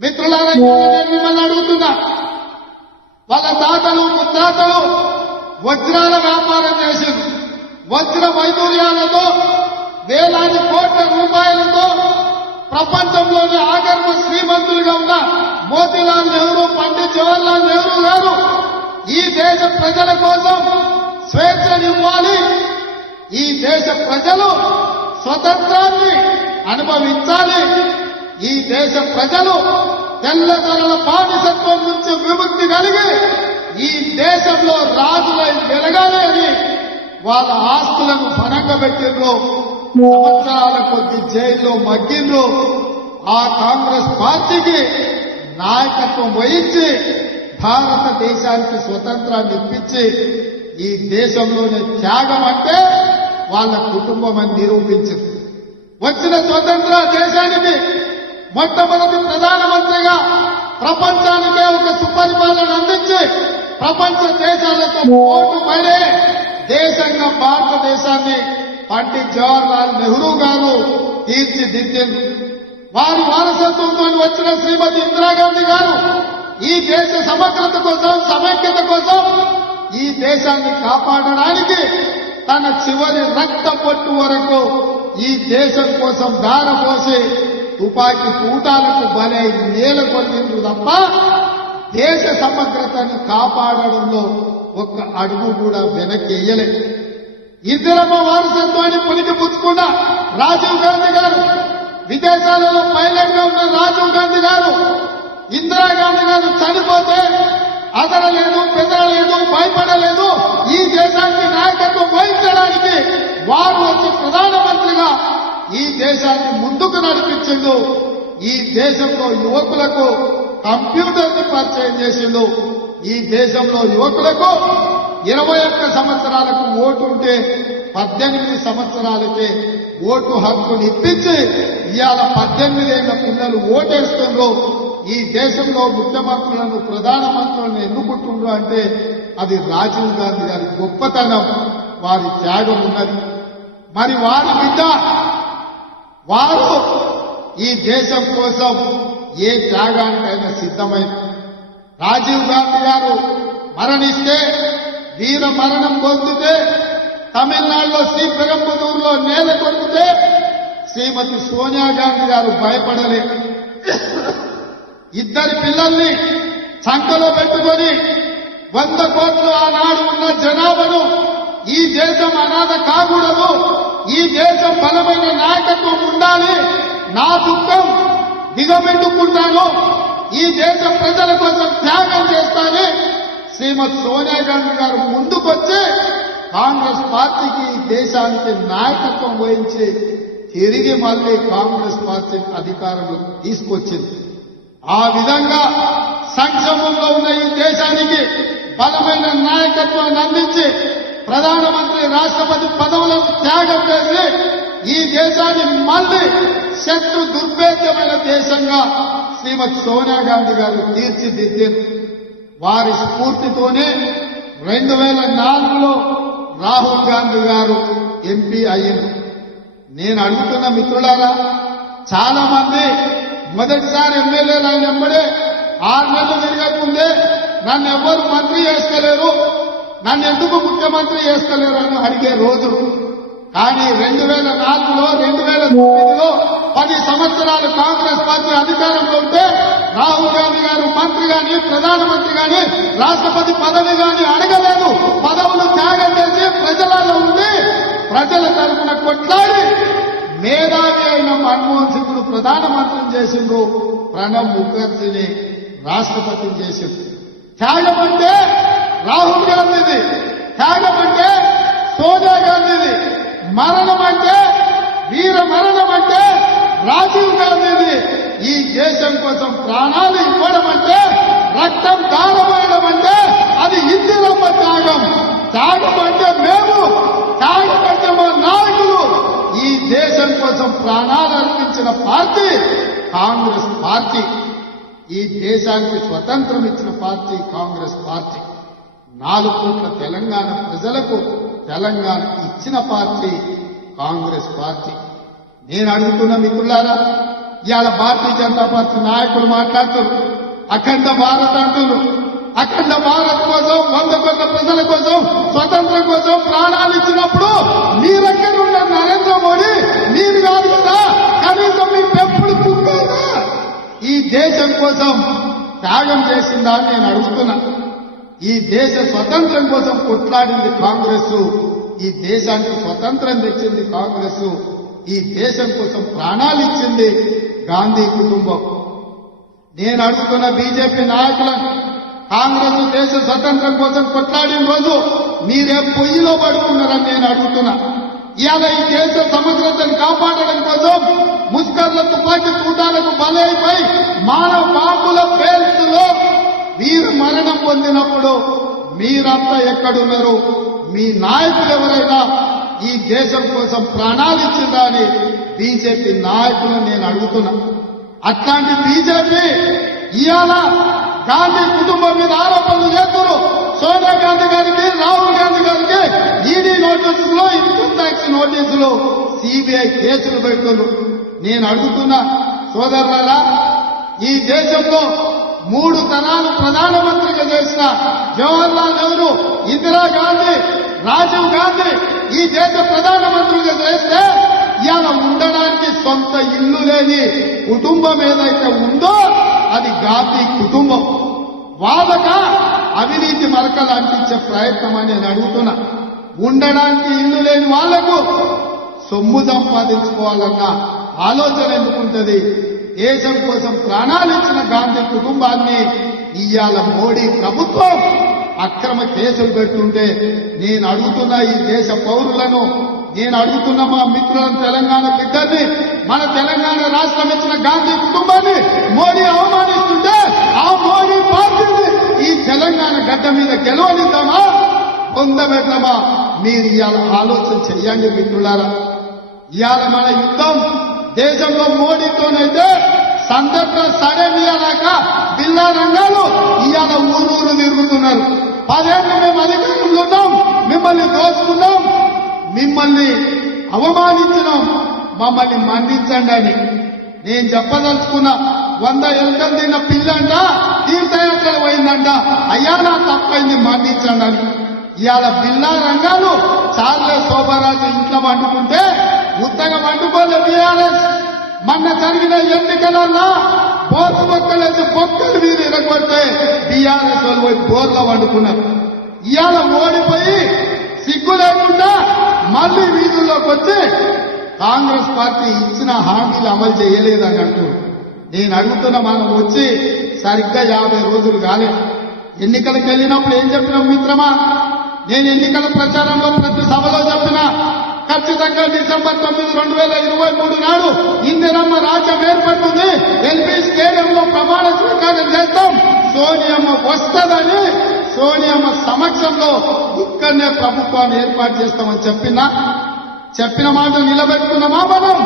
మిత్రులారా, నేను మిమ్మల్ని అడుగుతున్నా, వాళ్ళ తాతలు ముత్తాతలు వజ్రాల వ్యాపారం చేసింది. వజ్ర వైదూర్యాలతో వేలాది కోట్ల రూపాయలతో ప్రపంచంలోని ఆగర్భ శ్రీమంతులుగా ఉన్న మోతీలాల్ నెహ్రూ, పండిత్ జవహర్లాల్ నెహ్రూ గారు ఈ దేశ ప్రజల కోసం స్వేచ్ఛనివ్వాలి, ఈ దేశ ప్రజలు స్వతంత్రాన్ని అనుభవించాలి, ఈ దేశ ప్రజలు తెల్లదొరల బానిసత్వం నుంచి విముక్తి కలిగి ఈ దేశంలో రాజులై వెలగాలి అని వాళ్ళ ఆస్తులను పణంగా పెట్టిండ్రు. సంవత్సరాల కొద్ది జైల్లో మగ్గిండ్రు. ఆ కాంగ్రెస్ పార్టీకి నాయకత్వం వహించి భారతదేశానికి స్వతంత్రాన్ని ఇప్పించి ఈ దేశంలోనే త్యాగం అంటే వాళ్ళ కుటుంబం అని నిరూపించింది. వచ్చిన స్వతంత్ర దేశానికి మొట్టమొదటి ప్రధానమంత్రిగా ప్రపంచానికే ఒక సుపరిపాలన అందించి ప్రపంచ దేశాలతో పోటు పడే దేశంగా భారతదేశాన్ని పండిత్ జవహర్లాల్ నెహ్రూ గారు తీర్చిదిద్దింది. వారి వారసత్వంతో వచ్చిన శ్రీమతి ఇందిరాగాంధీ గారు ఈ దేశ సమగ్రత కోసం, సమైక్యత కోసం, ఈ దేశాన్ని కాపాడడానికి తన చివరి రక్త పొట్టు వరకు ఈ దేశం కోసం ధారపోసి తుపాకీ తూటాలకు బలై నేల కొట్టిండ్రు తప్ప దేశ సమగ్రతను కాపాడడంలో ఒక్క అడుగు కూడా వెనక్కి వేయలేదు. ఇందిరమ్మ వారసత్వాన్ని పులికి పుచ్చుకున్న రాజీవ్ గాంధీ గారు, విదేశాలలో పైలట్ గా ఉన్న రాజీవ్ గాంధీ గారు, ఇందిరాగాంధీ గారు చనిపోతే అదరలేదు, బెదరలేదు, భయపడలేదు. ఈ దేశానికి నాయకత్వం వహించడానికి వారు వచ్చి ప్రధానమంత్రిగా ఈ దేశాన్ని ముందుకు నడిపించిండు. ఈ దేశంలో యువకులకు కంప్యూటర్ ని పరిచయం చేసిండు. ఈ దేశంలో యువకులకు 21 సంవత్సరాలకు ఓటు ఉంటే 18 సంవత్సరాలకే ఓటు హక్కును ఇప్పించి ఇవాళ 18 ఏళ్ల పిల్లలు ఓటేస్తుండ్రు. ఈ దేశంలో ముఖ్యమంత్రులను, ప్రధానమంత్రులను ఎన్నుకుంటుండ్రు అంటే అది రాజీవ్ గాంధీ గారి గొప్పతనం, వారి త్యాగం ఉన్నది. మరి వారి బిడ్డ వారు ఈ దేశం కోసం ఏ త్యాగానికైనా సిద్ధమైంది. రాజీవ్ గాంధీ గారు మరణిస్తే, వీర మరణం పొందితే, తమిళనాడులో శ్రీపెరంబదూరులో నేల కొట్టితే శ్రీమతి సోనియా గాంధీ గారు భయపడలే. ఇద్దరి పిల్లల్ని సంకలో పెట్టుకొని 100 కోట్లు ఆనాడు ఉన్న జనాభాను ఈ దేశం అనాథ కాకూడదు, ఈ దేశం బలమైన నాయకత్వం ఉండాలి, నా దుఃఖం దిగబెట్టుకుంటాను, ఈ దేశ ప్రజల కోసం త్యాగం చేస్తానని శ్రీమతి సోనియా గాంధీ గారు ముందుకొచ్చి కాంగ్రెస్ పార్టీకి, ఈ దేశానికి నాయకత్వం వహించి తిరిగి మళ్లీ కాంగ్రెస్ పార్టీ అధికారంలో తీసుకొచ్చింది. ఆ విధంగా సంక్షేమంలో ఉన్న ఈ దేశానికి బలమైన నాయకత్వాన్ని అందించి ప్రధానమంత్రి, రాష్ట్రపతి పదవులను త్యాగం చేసి ఈ దేశాన్ని మళ్లీ శత్రు దుర్భేద్యమైన దేశంగా శ్రీమతి సోనియా గాంధీ గారు తీర్చిదిద్దారు. వారి స్ఫూర్తితోనే 2004లో రాహుల్ గాంధీ గారు ఎంపీ అయ్యింది. నేను అడుగుతున్న మిత్రులారా, చాలా మంది మొదటిసారి ఎమ్మెల్యేలు అయినప్పుడే 6 నెలలు తిరగకముందే నన్ను ఎవ్వరు మంత్రి చేస్తలేరు, నన్ను ఎందుకు ముఖ్యమంత్రి చేస్తలేరు అని అడిగే రోజు. కానీ 2004లో 2009లో 10 సంవత్సరాలు కాంగ్రెస్ పార్టీ అధికారంలో ఉంటే రాహుల్ గాంధీ గారు మంత్రి గాని, ప్రధానమంత్రి గాని, రాష్ట్రపతి పదవి గాని అడగలేదు. పదవులు త్యాగం చేసి ప్రజలలో ఉండి ప్రజల తరఫున కొట్లాడి మేధావి అయిన మన్మోహన్ సింగ్ను ప్రధానమంత్రిని చేసిండ్రు, ప్రణబ్ ముఖర్జీని రాష్ట్రపతిని చేసిండ్రు. త్యాగం అంటే రాహుల్ గాంధీది, త్యాగం అంటే సోనియా గాంధీది, మరణం అంటే, వీర మరణం అంటే రాజీవ్ గాంధీది. ఈ దేశం కోసం ప్రాణాలు ఇవ్వడం అంటే, రక్తం దారవేయడం అంటే అది ఇందిరమ్మ త్యాగం. త్యాగం అంటే మేము, త్యాగం అంటే మా నాయకులు. ఈ దేశం కోసం ప్రాణాలు అర్పించిన పార్టీ కాంగ్రెస్ పార్టీ. ఈ దేశానికి స్వతంత్రం ఇచ్చిన పార్టీ కాంగ్రెస్ పార్టీ. 4 కోట్ల తెలంగాణ ప్రజలకు తెలంగాణ ఇచ్చిన పార్టీ కాంగ్రెస్ పార్టీ. నేను అడుగుతున్న మిత్రులారా, ఇవాళ భారతీయ జనతా పార్టీ నాయకులు మాట్లాడుతున్నారు అఖండ భారత్ అంటున్నారు. అఖండ భారత్ కోసం 100 కోట్ల ప్రజల కోసం స్వతంత్రం కోసం ప్రాణాలు ఇచ్చినప్పుడు మీరెక్కడ ఉన్న నరేంద్ర మోడీ మీరు కాదు కదా, కనీసం మీ పెంపుడు కుక్కైనా ఈ దేశం కోసం త్యాగం చేసిందా అని నేను అడుగుతున్నా. ఈ దేశ స్వతంత్రం కోసం కొట్లాడింది కాంగ్రెస్, ఈ దేశానికి స్వతంత్రం తెచ్చింది కాంగ్రెస్, ఈ దేశం కోసం ప్రాణాలు ఇచ్చింది గాంధీ కుటుంబం. నేను అడుగుతున్న బీజేపీ నాయకులను, కాంగ్రెస్ దేశ స్వతంత్రం కోసం కొట్లాడిన రోజు మీరే పొయ్యిలో పడుతున్నారని నేను అడుగుతున్నా. ఇవాళ ఈ దేశ సమగ్రతను కాపాడడం కోసం ముస్కర్ల తుపాకీ తూటాలకు బలైపోయి మానవ బాంబుల పేల్చులో వీరు మరణం పొందినప్పుడు మీరంతా ఎక్కడున్నారు? మీ నాయకులు ఎవరైనా ఈ దేశం కోసం ప్రాణాలు ఇచ్చిందా అని బీజేపీ నాయకులను నేను అడుగుతున్నా. అట్లాంటి బీజేపీ ఇవాళ గాంధీ కుటుంబం మీద ఆరోపణలు చేస్తున్నారు. సోనియా గాంధీ గారికి, రాహుల్ గాంధీ గారికి ఈడీ నోటీసులు, ఇన్కమ్ ట్యాక్స్ నోటీసులు, సిబిఐ కేసులు పెడుతున్నారు. నేను అడుగుతున్నా సోదరులారా, ఈ దేశంలో 3 తరాలు ప్రధానమంత్రిగా చేసిన జవహర్లాల్ నెహ్రూ, ఇందిరాగాంధీ, రాజీవ్ గాంధీ ఈ దేశ ప్రధానమంత్రిగా చేస్తే ఇవాళ ఉండడానికి సొంత ఇల్లు లేని కుటుంబం ఏదైతే ఉందో అది గాంధీ కుటుంబం. వాళ్ళక అవినీతి మరకలు అంటించే ప్రయత్నం అని నేను అడుగుతున్నా. ఉండడానికి ఇల్లు లేని వాళ్లకు సొమ్ము సంపాదించుకోవాలన్న ఆలోచన ఎందుకుంటది? దేశం కోసం ప్రాణాలు ఇచ్చిన గాంధీ కుటుంబాన్ని ఇవాళ మోడీ ప్రభుత్వం అక్రమ కేసులు పెట్టుంటే నేను అడుగుతున్నా ఈ దేశ పౌరులను, నేను అడుగుతున్న మా మిత్రులను, తెలంగాణ బిడ్డల్ని, మన తెలంగాణ రాష్ట్రం ఇచ్చిన గాంధీ కుటుంబాన్ని మోడీ అవమానిస్తుంటే ఆ మోడీ పార్టీని ఈ తెలంగాణ గడ్డ మీద గెలవనిద్దామా, పొందబెట్టమా? మీరు ఇవాళ ఆలోచన చెయ్యండి మిత్రులారా. ఇవాళ మన యుద్ధం దేశంలో మోడీతోనైతే సందర్భ సడమియాలాక బిల్లా రంగాలు ఇవాళ ఊరూరు తిరుగుతున్నారు. 10 ఏళ్ళు మేము అధికారంలో ఉన్నాం, మిమ్మల్ని దోచుకున్నాం, మిమ్మల్ని అవమానించినాం, మమ్మల్ని మన్నించండి అని నేను చెప్పదలుచుకున్నా. 100 ఎలుకలు తిన్న పిల్లంట తీర్థయాత్ర పోయిందంట, అయ్యా నా తప్పైంది మన్నించండి అని. ఇవాళ బిల్లా రంగాలు చార్లే శోభరాజు ఇంట్లో వండుకుంటే ఉత్తగా వండుకోలే బీఆర్ఎస్. మొన్న జరిగిన ఎన్నికలన్నా బోర్లు బొక్కలేసి బొక్కలు మీరు ఇరగొడితే బీఆర్ఎస్ వాళ్ళు పోయి బోర్లో వండుకున్నారు. ఇవాళ ఓడిపోయి సిగ్గు లేకుండా మళ్లీ వీధుల్లోకి వచ్చి కాంగ్రెస్ పార్టీ ఇచ్చిన హామీలు అమలు చేయలేదని అంటూ నేను అడుగుతున్న, మనం వచ్చి సరిగ్గా 50 రోజులు కాలేదు. ఎన్నికలకు వెళ్ళినప్పుడు ఏం చెప్పినాం మిత్రమా? నేను ఎన్నికల ప్రచారంలో ప్రతి సభలో చెప్పినా ఖచ్చితంగా డిసెంబర్ 9, 2023 నాడు ఇందిరమ్మ రాజ్యం ఏర్పడుతుంది, ఎల్బీ స్టేడియంలో ప్రమాణ స్వీకారం చేస్తాం, సోనియమ్మ వస్తుందని, సోనియమ్మ సమక్షంలో ఇక్కడనే ప్రభుత్వాన్ని ఏర్పాటు చేస్తామని చెప్పిన మాట నిలబెట్టుకున్నామా మనం?